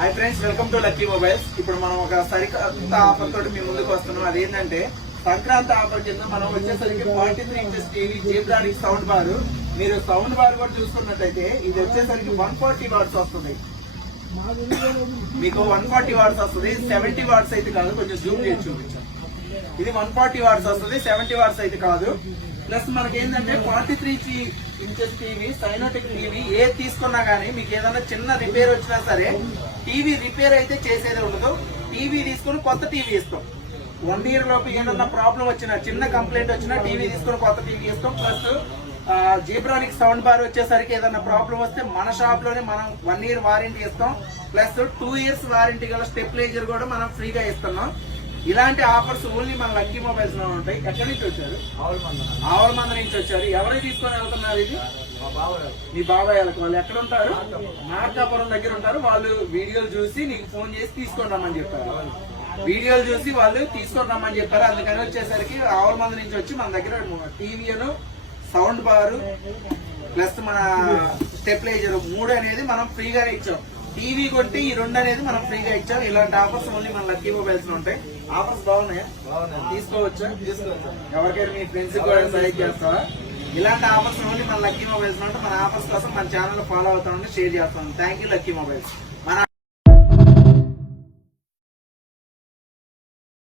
Hi friends, welcome to lucky mobiles. ఇప్పుడు మనం ఒక సరికొత్త ఆఫర్ తోటి మీ ముందుకు వస్తున్నాం. అదేంటంటే సంక్రాంతి ఆఫర్ కింద మనం వచ్చేసరికి 43 inches TV Zebronic sound bar. మీరు సౌండ్ బార్ కూడా చూసుకున్నట్లయితే ఇది వచ్చేసరికి 140 వాట్స్ వస్తుంది. మీకు 140 వాట్స్ వస్తుంది. 70 వాట్స్ అయితే కాదు, కొంచెం జూమ్ చేసి చూపించాం. ఇది 140 వాట్స్ వస్తుంది, 70 వాట్స్ అయితే కాదు. ప్లస్ మనకి ఏంటంటే 43 ఇంచెస్ టీవీ, సైనోటెక్ టీవీ ఏది తీసుకున్నా గానీ మీకు ఏదైనా చిన్న రిపేర్ వచ్చినా సరే టీవీ రిపేర్ అయితే చేసేది ఉండదు. టీవీ తీసుకుని కొత్త టీవీ ఇస్తాం. 1 ఇయర్ లోపు ఏదన్నా ప్రాబ్లం వచ్చినా, చిన్న కంప్లైంట్ వచ్చినా టీవీ తీసుకుని కొత్త టీవీ ఇస్తాం. ప్లస్ జీబ్రానిక్ సౌండ్ బార్ వచ్చేసరికి ఏదన్నా ప్రాబ్లం వస్తే మన షాప్ లోనే మనం 1 ఇయర్ వారంటీ ఇస్తాం. ప్లస్ 2 ఇయర్స్ వారంటీ గల స్టెబిలైజర్ కూడా మనం ఫ్రీగా ఇస్తున్నాం. ఇలాంటి ఆఫర్స్ ఓన్లీ మన లక్కీ మొబైల్స్ లో ఉంటాయి. ఎక్కడి నుంచి వచ్చారు? ఆవలమంద నుంచి వచ్చారు. ఎవరు తీసుకొని వెళ్తున్నారు? ఇది మీ బాబాయ్ వాళ్ళు ఎక్కడ ఉంటారు? మార్కాపురం దగ్గర ఉంటారు. వాళ్ళు వీడియోలు చూసి నీకు ఫోన్ చేసి తీసుకొని రమ్మని చెప్పారు. వీడియోలు చూసి వాళ్ళు తీసుకొని రమ్మని చెప్పారు. అందుకని వచ్చేసరికి ఆవలమంద నుంచి వచ్చి మన దగ్గర టీవీను, సౌండ్ బారు ప్లస్ మన స్టెబిలైజర్ 3 అనేది మనం ఫ్రీగా ఇచ్చాం. టీవీ కొంటే ఈ 2 అనేది మనం ఫ్రీగా ఇచ్చాం. ఇలాంటి ఆఫర్స్ ఓన్లీ మన లక్కీ మొబైల్స్ లో ఉంటాయి. ఆఫర్స్ బాగున్నాయా? తీసుకోవచ్చా? ఎవరికైనా మీ ఫ్రెండ్స్ కూడా సజెస్ట్ చేస్తావా? ఇలాంటి ఆఫర్స్ ఓన్లీ మన లక్కీ మొబైల్స్ లో ఉంటాయి. మన ఆఫర్స్ కోసం మన ఛానల్ ఫాలో అవుతామని షేర్ చేస్తాం. Thank you lucky mobiles.